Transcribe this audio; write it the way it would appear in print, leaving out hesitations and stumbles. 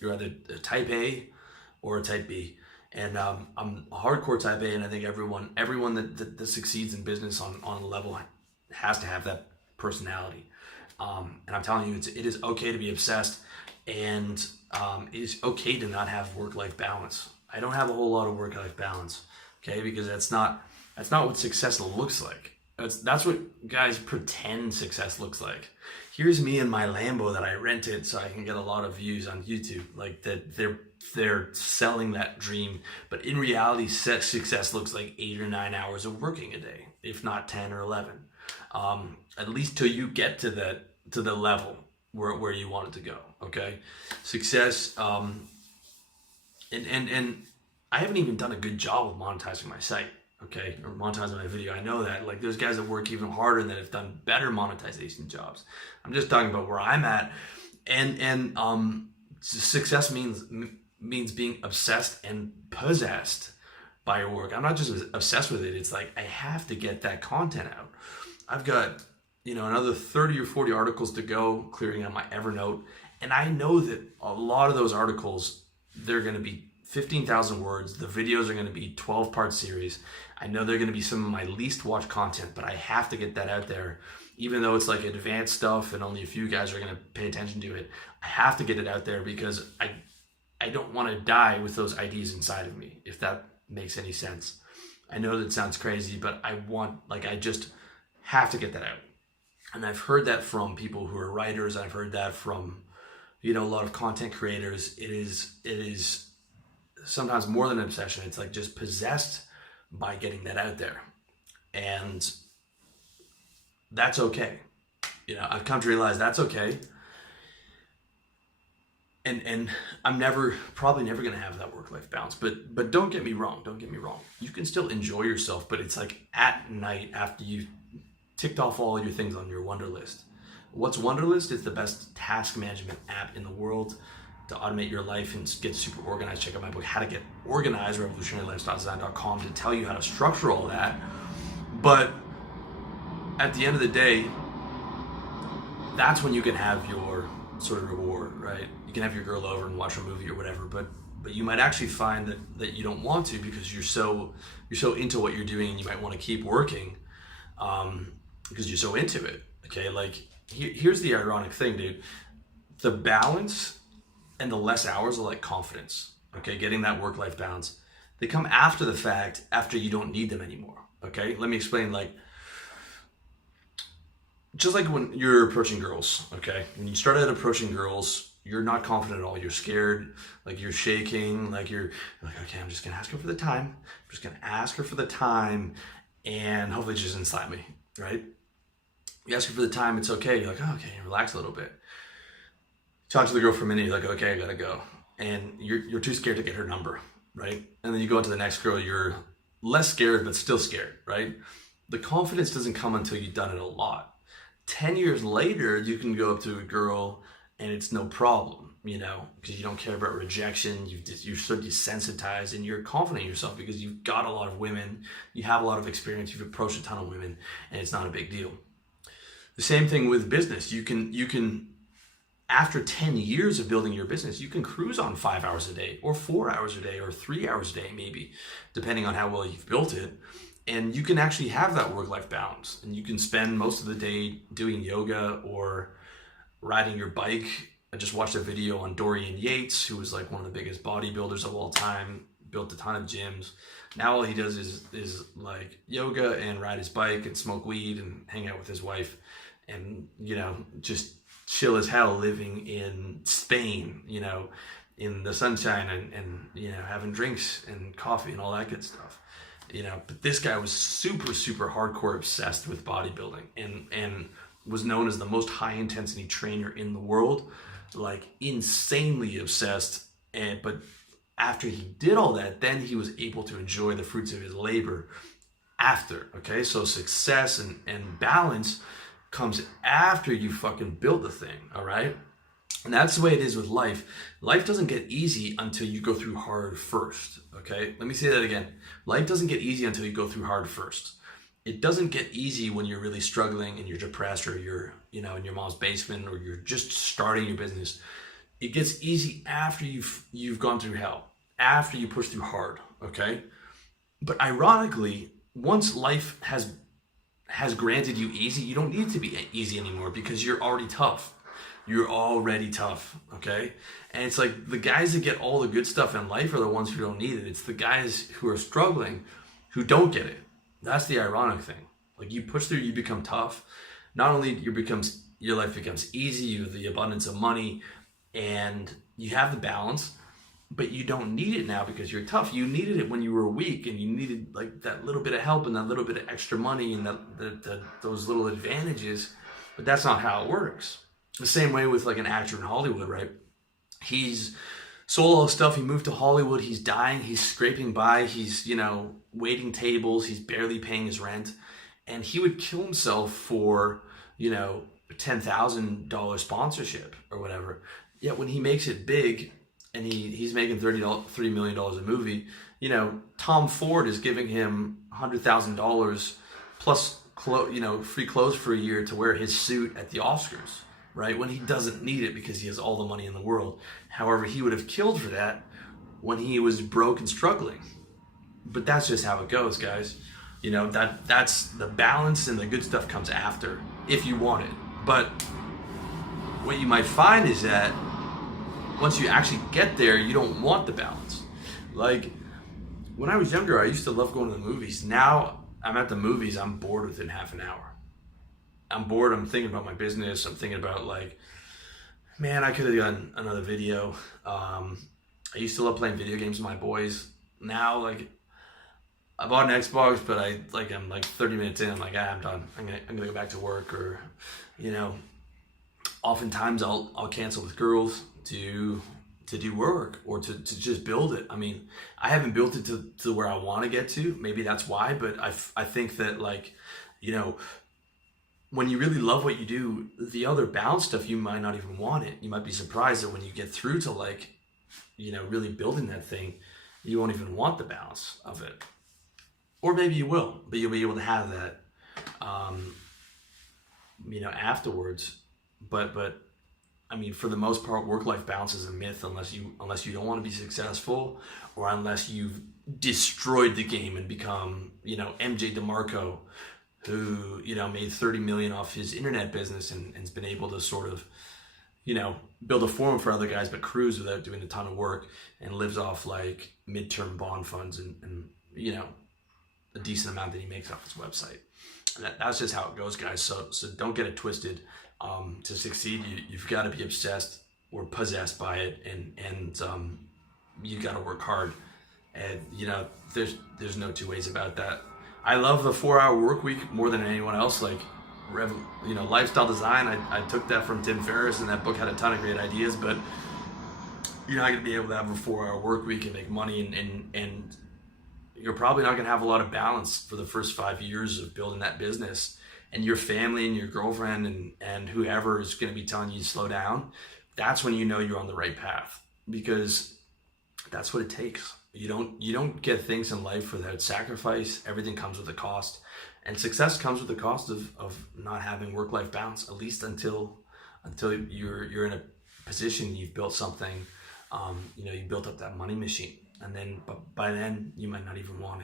You're either a type A or a type B. And I'm a hardcore type A, and I think everyone that succeeds in business on a level has to have that personality. And I'm telling you, it is okay to be obsessed, and it is okay to not have work-life balance. I don't have a whole lot of work-life balance, okay? Because that's not what success looks like. That's what guys pretend success looks like. Here's me in my Lambo that I rented so I can get a lot of views on YouTube. Like that, they're selling that dream, but in reality, success looks like 8 or 9 hours of working a day, if not 10 or 11. At least till you get to the level where you want it to go. Okay, success. And I haven't even done a good job of monetizing my site. Okay, or monetizing my video. I know that. Like, there's guys that work even harder and that have done better monetization jobs. I'm just talking about where I'm at, and success means being obsessed and possessed by your work. I'm not just obsessed with it. It's like I have to get that content out. I've got another 30 or 40 articles to go, clearing out my Evernote, and I know that a lot of those articles, they're going to be 15,000 words. The videos are going to be 12-part series. I know they're going to be some of my least watched content, but I have to get that out there. Even though it's like advanced stuff and only a few guys are going to pay attention to it, I have to get it out there because I don't want to die with those ideas inside of me, if that makes any sense. I know that sounds crazy, but I just have to get that out. And I've heard that from people who are writers. I've heard that from, a lot of content creators. It is sometimes more than an obsession. It's like just possessed by getting that out there. And that's okay. I've come to realize that's okay. And I'm probably never going to have that work-life balance. But don't get me wrong. You can still enjoy yourself, but it's like at night after you've ticked off all your things on your Wunderlist. What's Wunderlist? It's the best task management app in the world to automate your life and get super organized. Check out my book, How to Get Organized, revolutionarylifestyledesign.com, to tell you how to structure all that. But at the end of the day, that's when you can have your sort of reward, right? You can have your girl over and watch a movie or whatever, but you might actually find that you don't want to because you're so into what you're doing, and you might want to keep working because you're so into it. Okay, like here's the ironic thing, dude. The balance and the less hours are like confidence. Okay, getting that work-life balance. They come after the fact, after you don't need them anymore. Okay, let me explain. Like, just like when you're approaching girls, okay? When you start out approaching girls, you're not confident at all. You're scared, like you're shaking, like you're like, okay, I'm just gonna ask her for the time. I'm just gonna ask her for the time, and hopefully she doesn't slap me, right? You ask her for the time, it's okay. You're like, oh, okay, relax a little bit. Talk to the girl for a minute, you're like, okay, I gotta go. And you're too scared to get her number, right? And then you go on to the next girl, you're less scared, but still scared, right? The confidence doesn't come until you've done it a lot. 10 years later, you can go up to a girl and it's no problem, because you don't care about rejection. You're so desensitized and you're confident in yourself because you've got a lot of women, you have a lot of experience, you've approached a ton of women, and it's not a big deal. The same thing with business. You can after 10 years of building your business, you can cruise on 5 hours a day or 4 hours a day or 3 hours a day, maybe, depending on how well you've built it. And you can actually have that work-life balance. And you can spend most of the day doing yoga or riding your bike. I just watched a video on Dorian Yates, who was like one of the biggest bodybuilders of all time, built a ton of gyms. Now all he does is like yoga and ride his bike and smoke weed and hang out with his wife and, just chill as hell, living in Spain, in the sunshine and having drinks and coffee and all that good stuff. But this guy was super, super hardcore obsessed with bodybuilding and was known as the most high intensity trainer in the world, like insanely obsessed. But after he did all that, then he was able to enjoy the fruits of his labor after. Okay, so success and balance comes after you fucking build the thing. All right. And that's the way it is with life. Life doesn't get easy until you go through hard first, okay? Let me say that again. Life doesn't get easy until you go through hard first. It doesn't get easy when you're really struggling and you're depressed or you're, in your mom's basement or you're just starting your business. It gets easy after you've gone through hell, after you push through hard, okay? But ironically, once life has granted you easy, you don't need it to be easy anymore because you're already tough. You're already tough, okay? And it's like the guys that get all the good stuff in life are the ones who don't need it. It's the guys who are struggling who don't get it. That's the ironic thing. Like you push through, you become tough. Not only your life becomes easy, you have the abundance of money, and you have the balance, but you don't need it now because you're tough. You needed it when you were weak, and you needed like that little bit of help and that little bit of extra money and those little advantages. But that's not how it works. The same way with like an actor in Hollywood, right? He's sold all his stuff. He moved to Hollywood. He's dying. He's scraping by. He's, waiting tables. He's barely paying his rent. And he would kill himself for, $10,000 sponsorship or whatever. Yet when he makes it big and he's making $3 million a movie, Tom Ford is giving him $100,000 plus, free clothes for a year to wear his suit at the Oscars, right? When he doesn't need it because he has all the money in the world. However, he would have killed for that when he was broke and struggling. But that's just how it goes, guys. That's the balance, and the good stuff comes after if you want it. But what you might find is that once you actually get there, you don't want the balance. Like when I was younger, I used to love going to the movies. Now I'm at the movies, I'm bored within half an hour. I'm bored, I'm thinking about my business, I'm thinking about like, man, I could have done another video. I used to love playing video games with my boys. Now, like, I bought an Xbox, but I'm like 30 minutes in, I'm like, I'm done. I'm gonna go back to work, or, oftentimes I'll cancel with girls to do work or to just build it. I mean, I haven't built it to where I want to get to. Maybe that's why, but I think that like, when you really love what you do, the other balance stuff, you might not even want it. You might be surprised that when you get through to like, really building that thing, you won't even want the balance of it. Or maybe you will, but you'll be able to have that, afterwards. But I mean, for the most part, work-life balance is a myth unless you don't want to be successful, or unless you've destroyed the game and become, MJ DeMarco, who, made 30 million off his internet business and has been able to sort of, build a forum for other guys, but cruise without doing a ton of work, and lives off like midterm bond funds and a decent amount that he makes off his website. And that's just how it goes, guys. So don't get it twisted. To succeed, you've got to be obsessed or possessed by it, and you got to work hard. And there's no two ways about that. I love the 4-hour work week more than anyone else. Like, lifestyle design. I took that from Tim Ferriss, and that book had a ton of great ideas. But you're not going to be able to have a 4-hour work week and make money, and you're probably not going to have a lot of balance for the first 5 years of building that business. And your family and your girlfriend and whoever is going to be telling you to slow down, that's when you're on the right path, because that's what it takes. You don't get things in life without sacrifice. Everything comes with a cost, and success comes with the cost of not having work-life balance, at least until you're in a position, you've built something, you built up that money machine, and then by then you might not even want it.